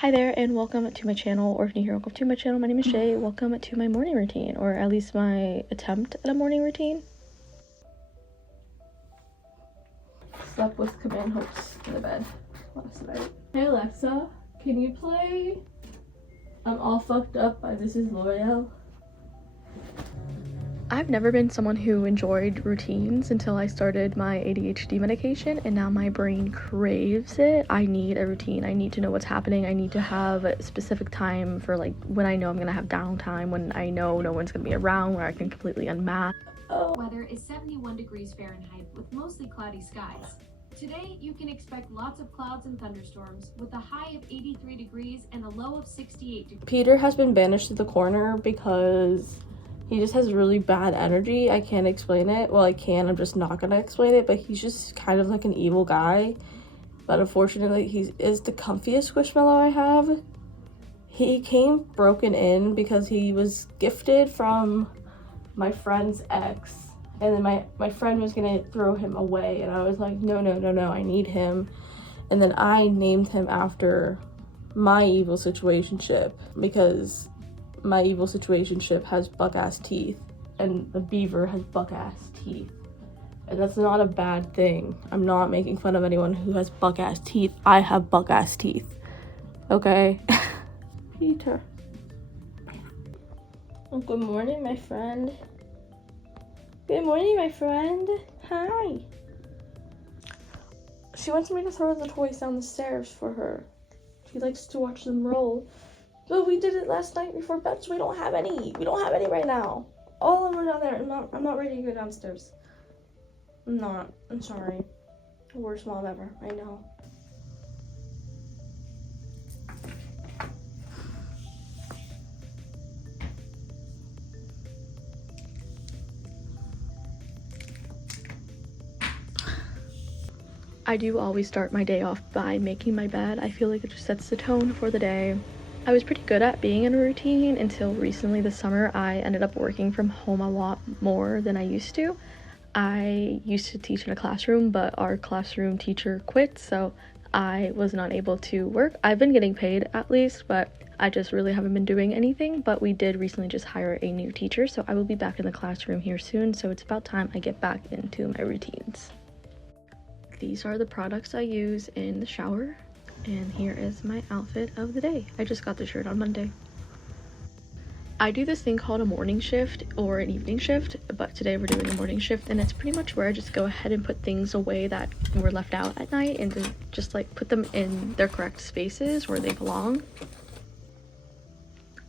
Hi there and welcome to my channel, or if you're new here, welcome to my channel. My name is Shay. Welcome to my morning routine, or at least my attempt at a morning routine. Slept with command hooks in the bed last night. Hey Alexa, can you play I'm All Fucked Up by This Is L'Oreal? I've never been someone who enjoyed routines until I started my ADHD medication, and now my brain craves it. I need a routine. I need to know what's happening. I need to have a specific time for like when I know I'm gonna have downtime, when I know no one's gonna be around, where I can completely unmask. Weather is 71 degrees Fahrenheit with mostly cloudy skies. Today, you can expect lots of clouds and thunderstorms with a high of 83 degrees and a low of 68 degrees. Peter has been banished to the corner because he just has really bad energy. I can't explain it. Well, I can. I'm just not gonna explain it, but he's just kind of like an evil guy. But unfortunately, he is the comfiest squishmallow I have. He came broken in because he was gifted from my friend's ex, and then my friend was gonna throw him away, and I was like, no, I need him. And then I named him after my evil situationship, because my evil situationship has buck-ass teeth, and the beaver has buck-ass teeth. And that's not a bad thing. I'm not making fun of anyone who has buck-ass teeth. I have buck-ass teeth. Okay? Peter. Oh, good morning, my friend. Good morning, my friend. Hi. She wants me to throw the toys down the stairs for her. She likes to watch them roll. But we did it last night before bed, so we don't have any. We don't have any right now. All of them are down there. I'm not ready to go downstairs. I'm not. I'm sorry. Worst mom ever. I know. I do always start my day off by making my bed. I feel like it just sets the tone for the day. I was pretty good at being in a routine until recently this summer. I ended up working from home a lot more than I used to. I used to teach in a classroom, but our classroom teacher quit, so I was not able to work. I've been getting paid at least, but I just really haven't been doing anything. But we did recently just hire a new teacher, so I will be back in the classroom here soon, so it's about time I get back into my routines. These are the products I use in the shower, and here is my outfit of the day. I just got the shirt on Monday. I do this thing called a morning shift or an evening shift, but today we're doing a morning shift, and it's pretty much where I just go ahead and put things away that were left out at night and just like put them in their correct spaces where they belong.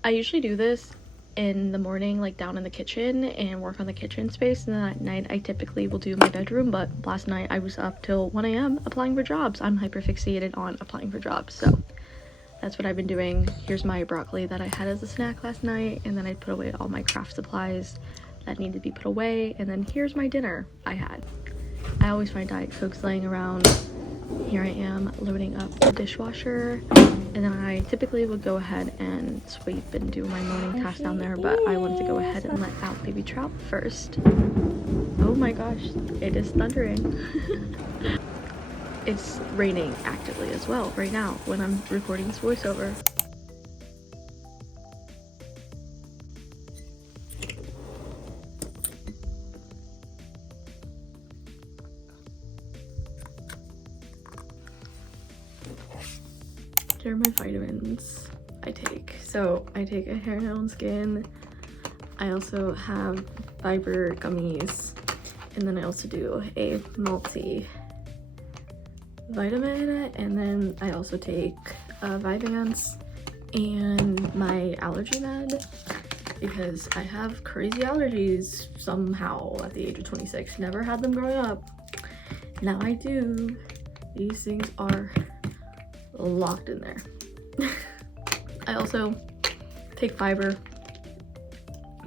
I usually do this in the morning, like down in the kitchen, and work on the kitchen space, and then at night I typically will do my bedroom. But last night I was up till 1 a.m. applying for jobs. I'm hyper fixated on applying for jobs, so that's what I've been doing. Here's my broccoli that I had as a snack last night, and then I put away all my craft supplies that need to be put away, and then here's my dinner I had. I always find Diet Cokes laying around. Here I am loading up the dishwasher, and then I typically would go ahead and sweep and do my morning tasks down there, but I wanted to go ahead and let out baby Trout first. Oh my gosh, it is thundering. It's raining actively as well right now when I'm recording this voiceover. Here are my vitamins I take. So I take a hair, nail, and skin. I also have fiber gummies, and then I also do a multi-vitamin, and then I also take Vyvanse and my allergy med, because I have crazy allergies somehow at the age of 26. Never had them growing up. Now I do. These things are locked in there. I also take fiber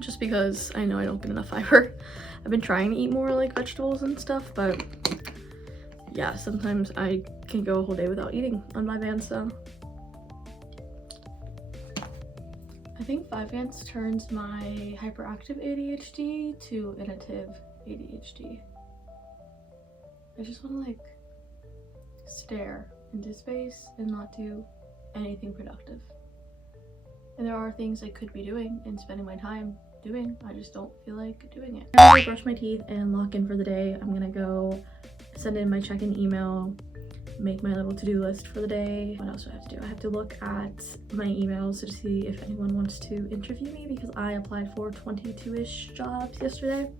just because I know I don't get enough fiber. I've been trying to eat more like vegetables and stuff, but yeah, sometimes I can go a whole day without eating on Vyvanse, so I think Vyvanse turns my hyperactive ADHD to inattentive ADHD. I just want to like stare into space and not do anything productive. And there are things I could be doing and spending my time doing. I just don't feel like doing it. I'm gonna brush my teeth and lock in for the day. I'm gonna go send in my check-in email, make my little to-do list for the day. What else do I have to do? I have to look at my emails to see if anyone wants to interview me because I applied for 22-ish jobs yesterday.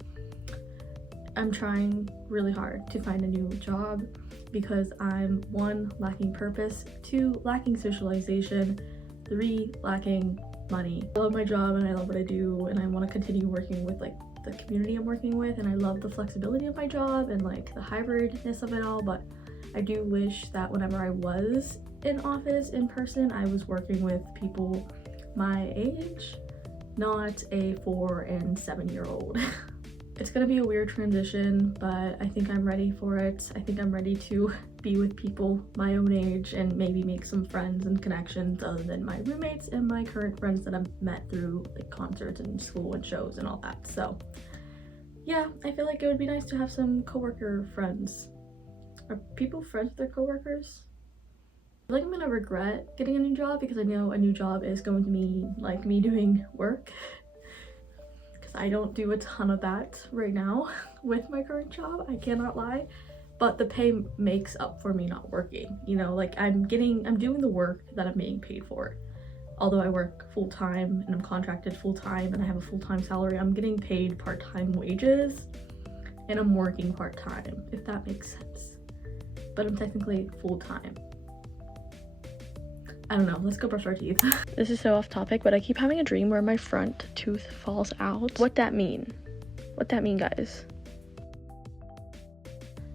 I'm trying really hard to find a new job because I'm 1, lacking purpose, 2, lacking socialization, 3, lacking money. I love my job and I love what I do and I want to continue working with like the community I'm working with, and I love the flexibility of my job and like the hybridness of it all, but I do wish that whenever I was in office in person, I was working with people my age, not a 4 and 7-year-old. It's gonna be a weird transition, but I think I'm ready for it. I think I'm ready to be with people my own age and maybe make some friends and connections other than my roommates and my current friends that I've met through like concerts and school and shows and all that. So yeah, I feel like it would be nice to have some coworker friends. Are people friends with their coworkers? I feel like I'm gonna regret getting a new job because I know a new job is going to mean like me doing work. I don't do a ton of that right now with my current job, I cannot lie, but the pay makes up for me not working, you know, like I'm doing the work that I'm being paid for. Although I work full-time and I'm contracted full-time and I have a full-time salary, I'm getting paid part-time wages and I'm working part-time, if that makes sense. But I'm technically full-time. I don't know, let's go brush our teeth. This is so off topic, but I keep having a dream where my front tooth falls out. What that mean? What that mean, guys?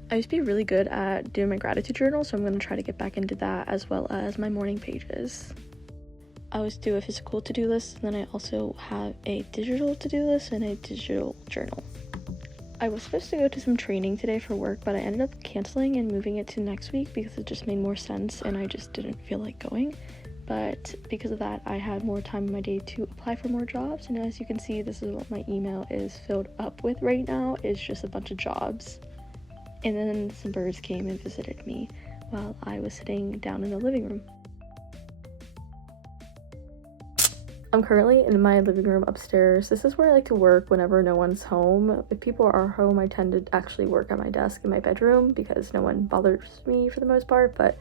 I used to be really good at doing my gratitude journal, so I'm gonna try to get back into that as well as my morning pages. I always do a physical to-do list, and then I also have a digital to-do list and a digital journal. I was supposed to go to some training today for work, but I ended up canceling and moving it to next week because it just made more sense and I just didn't feel like going. But because of that, I had more time in my day to apply for more jobs, and as you can see, this is what my email is filled up with right now. It's just a bunch of jobs. And then some birds came and visited me while I was sitting down in the living room. I'm currently in my living room upstairs. This is where I like to work whenever no one's home. If people are home, I tend to actually work at my desk in my bedroom because no one bothers me for the most part, but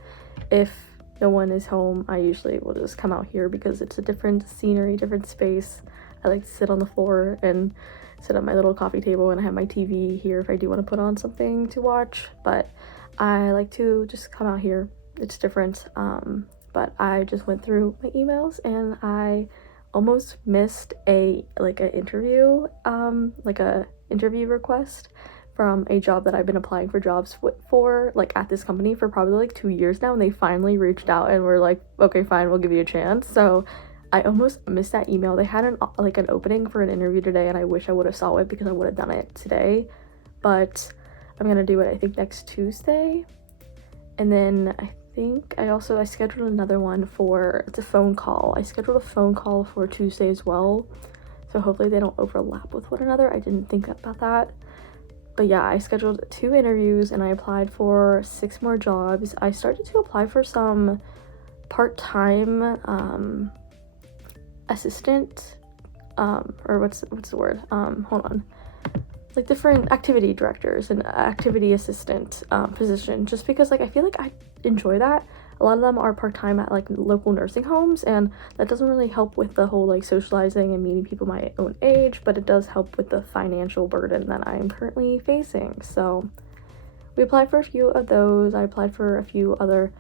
if no one is home, I usually will just come out here because it's a different scenery, different space. I like to sit on the floor and sit at my little coffee table, and I have my TV here if I do want to put on something to watch, but I like to just come out here. It's different, but I just went through my emails and I almost missed an interview request from a job that I've been applying for jobs for like at this company for probably like 2 years now, and they finally reached out and were like, okay, fine, we'll give you a chance. So I almost missed that email. They had an opening for an interview today, and I wish I would have saw it because I would have done it today, but I'm gonna do it I think next Tuesday. And then I think I scheduled another one it's a phone call. I scheduled a phone call for Tuesday as well, so hopefully they don't overlap with one another. I didn't think about that, but yeah, I scheduled 2 interviews and I applied for 6 more jobs. I started to apply for some part-time assistant or what's the word, hold on, like different activity directors and activity assistant position, just because like I feel like I enjoy that. A lot of them are part-time at like local nursing homes, and that doesn't really help with the whole like socializing and meeting people my own age, but it does help with the financial burden that I am currently facing. So we applied for a few of those. I applied for a few other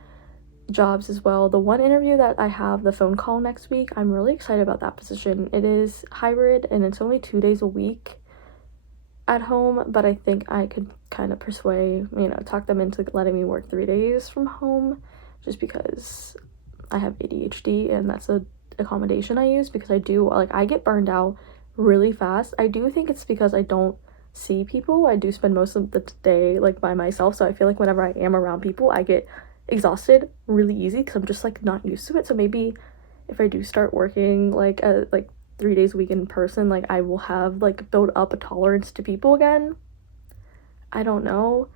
jobs as well. The one interview that I have the phone call next week, I'm really excited about that position. It is hybrid and it's only 2 days a week at home, but I think I could kind of talk them into letting me work 3 days from home, just because I have ADHD and that's a accommodation I use because I get burned out really fast. I do think it's because I don't see people. I do spend most of the day like by myself, so I feel like whenever I am around people I get exhausted really easy because I'm just like not used to it. So maybe if I do start working like 3 days a week in person, like I will have like built up a tolerance to people again. I don't know.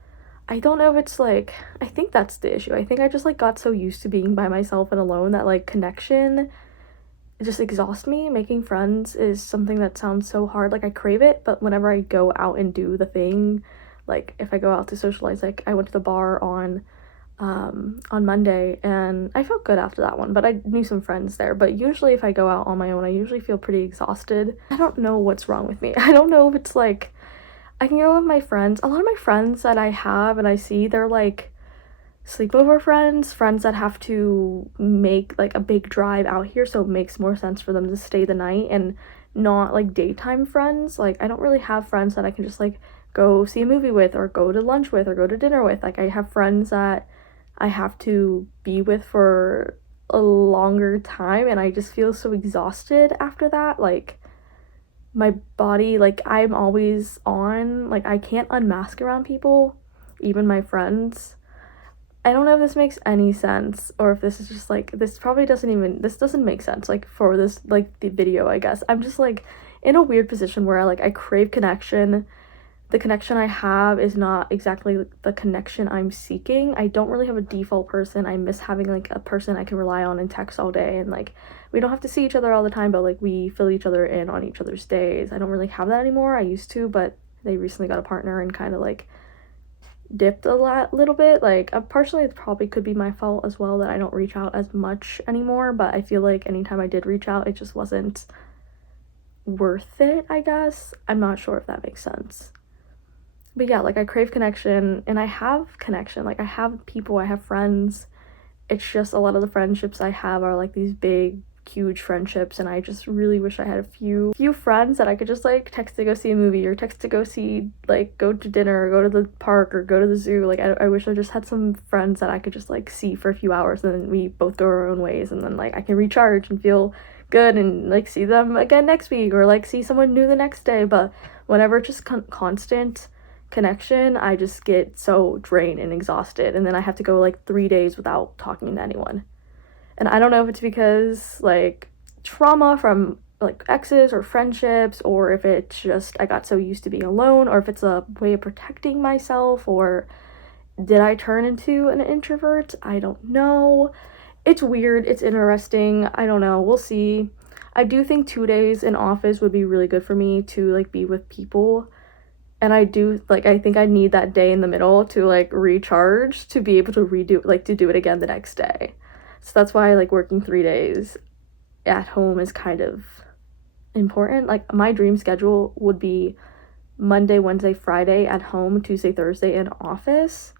I don't know if it's like, I think that's the issue. I think I just like got so used to being by myself and alone that like connection just exhausts me. Making friends is something that sounds so hard. Like I crave it, but whenever I go out and do the thing, like if I go out to socialize, like I went to the bar on Monday and I felt good after that one, but I knew some friends there. But usually if I go out on my own, I usually feel pretty exhausted. I don't know what's wrong with me. I don't know if it's like I can go with my friends. A lot of my friends that I have and I see, they're like sleepover friends that have to make like a big drive out here, so it makes more sense for them to stay the night and not like daytime friends. Like I don't really have friends that I can just like go see a movie with or go to lunch with or go to dinner with. Like I have friends that I have to be with for a longer time and I just feel so exhausted after that. Like my body, like I'm always on, like I can't unmask around people, even my friends. I don't know if this makes any sense or if this is just like, this doesn't make sense like for this like the video, I guess. I'm just like in a weird position where I crave connection. The connection I have is not exactly the connection I'm seeking. I don't really have a default person. I miss having like a person I can rely on and text all day, and like we don't have to see each other all the time, but like we fill each other in on each other's days. I don't really have that anymore. I used to, but they recently got a partner and kind of like dipped little bit. Like partially it probably could be my fault as well that I don't reach out as much anymore, but I feel like anytime I did reach out, it just wasn't worth it, I guess. I'm not sure if that makes sense. But yeah, like I crave connection and I have connection. Like I have people, I have friends. It's just a lot of the friendships I have are like these big, huge friendships, and I just really wish I had a few friends that I could just like text to go see a movie or text to go see, like go to dinner or go to the park or go to the zoo. Like I wish I just had some friends that I could just like see for a few hours and then we both go our own ways, and then like I can recharge and feel good and like see them again next week or like see someone new the next day. But whenever it's just constant connection, I just get so drained and exhausted, and then I have to go like 3 days without talking to anyone. And I don't know if it's because like trauma from like exes or friendships, or if it's just I got so used to being alone, or if it's a way of protecting myself, or did I turn into an introvert? I don't know. It's weird. It's interesting. I don't know. We'll see. I do think 2 days in office would be really good for me to like be with people. And I do, like, I think I need that day in the middle to, like, recharge to be able to to do it again the next day. So that's why, like, working 3 days at home is kind of important. Like, my dream schedule would be Monday, Wednesday, Friday at home, Tuesday, Thursday in office.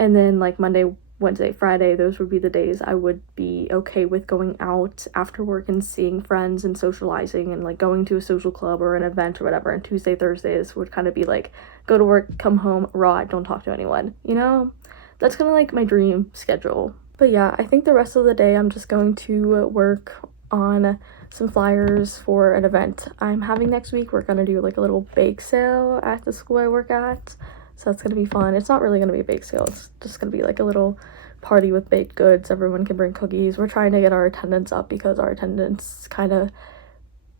And then, like, Monday, Wednesday, Friday, those would be the days I would be okay with going out after work and seeing friends and socializing and like going to a social club or an event or whatever. And Tuesday, Thursdays would kind of be like go to work, come home, raw, don't talk to anyone, you know? That's kind of like my dream schedule. But yeah, I think the rest of the day I'm just going to work on some flyers for an event I'm having next week. We're gonna do like a little bake sale at the school I work at. So that's gonna be fun. It's not really gonna be a bake sale. It's just gonna be like a little party with baked goods. Everyone can bring cookies. We're trying to get our attendance up because our attendance kind of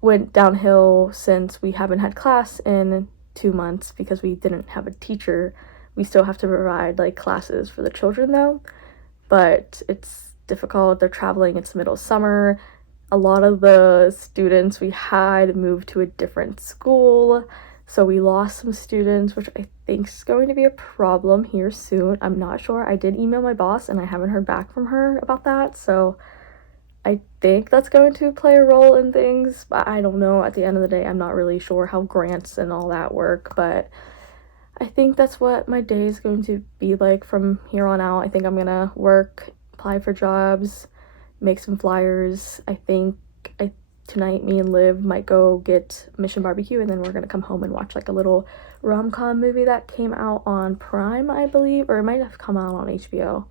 went downhill since we haven't had class in 2 months because we didn't have a teacher. We still have to provide like classes for the children though, but it's difficult. They're traveling. It's the middle of summer. A lot of the students we had moved to a different school. So we lost some students, which I think is going to be a problem here soon. I'm not sure. I did email my boss and I haven't heard back from her about that. So I think that's going to play a role in things, but I don't know. At the end of the day, I'm not really sure how grants and all that work, but I think that's what my day is going to be like from here on out. I think I'm gonna work, apply for jobs, make some flyers. I think tonight me and Liv might go get Mission Barbecue, and then we're gonna come home and watch like a little rom-com movie that came out on Prime, I believe, or it might have come out on HBO.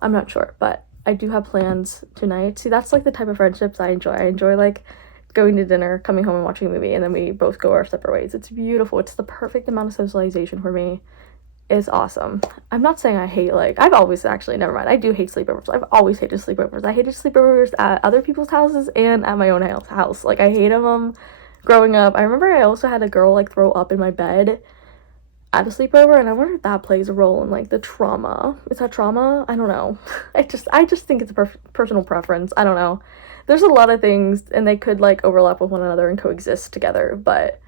I'm not sure, but I do have plans tonight. See, that's like the type of friendships I enjoy. I enjoy like going to dinner, coming home and watching a movie, and then we both go our separate ways. It's beautiful. It's the perfect amount of socialization for me. It's awesome. I'm not saying I hate, like, I've always actually, never mind. I do hate sleepovers. I've always hated sleepovers. I hated sleepovers at other people's houses and at my own house. Like, I hated them growing up. I remember I also had a girl, like, throw up in my bed at a sleepover, and I wonder if that plays a role in like the trauma. Is that trauma? I don't know. I just think it's a personal preference. I don't know. There's a lot of things, and they could like overlap with one another and coexist together, but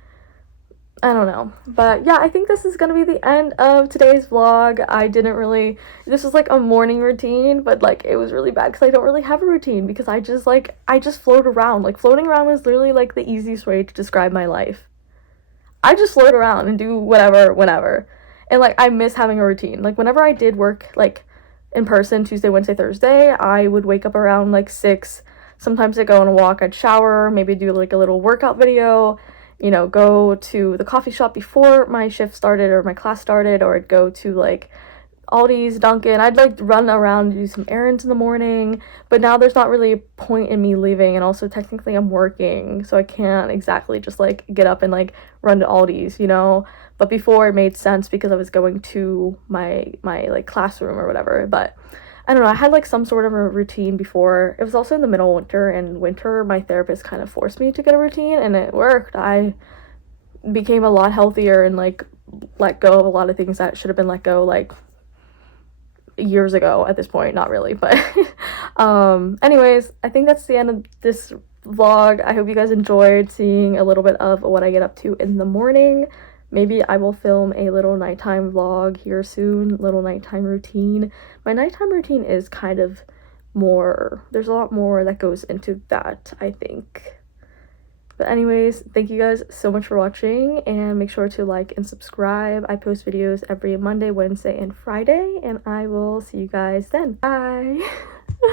I don't know. But yeah, I think this is gonna be the end of today's vlog. This was like a morning routine, but like it was really bad because I don't really have a routine, because I just float around. Like floating around is literally like the easiest way to describe my life. I just float around and do whatever, whenever. And like I miss having a routine. Like whenever I did work like in person Tuesday, Wednesday, Thursday, I would wake up around like 6. Sometimes I'd go on a walk, I'd shower, maybe do like a little workout video, you know, go to the coffee shop before my shift started or my class started, or I'd go to like Aldi's, Dunkin'. I'd like run around and do some errands in the morning, but now there's not really a point in me leaving, and also technically I'm working, so I can't exactly just like get up and like run to Aldi's, you know. But before it made sense because I was going to my like classroom or whatever. But I don't know, I had like some sort of a routine before. It was also in the middle of winter, and winter my therapist kind of forced me to get a routine, and it worked. I became a lot healthier and like let go of a lot of things that should have been let go like years ago at this point. Not really, but anyways, I think that's the end of this vlog. I hope you guys enjoyed seeing a little bit of what I get up to in the morning. Maybe I will film a little nighttime vlog here soon, little nighttime routine. My nighttime routine is kind of more, there's a lot more that goes into that, I think. But anyways, thank you guys so much for watching, and make sure to like and subscribe. I post videos every Monday, Wednesday, and Friday, and I will see you guys then. Bye!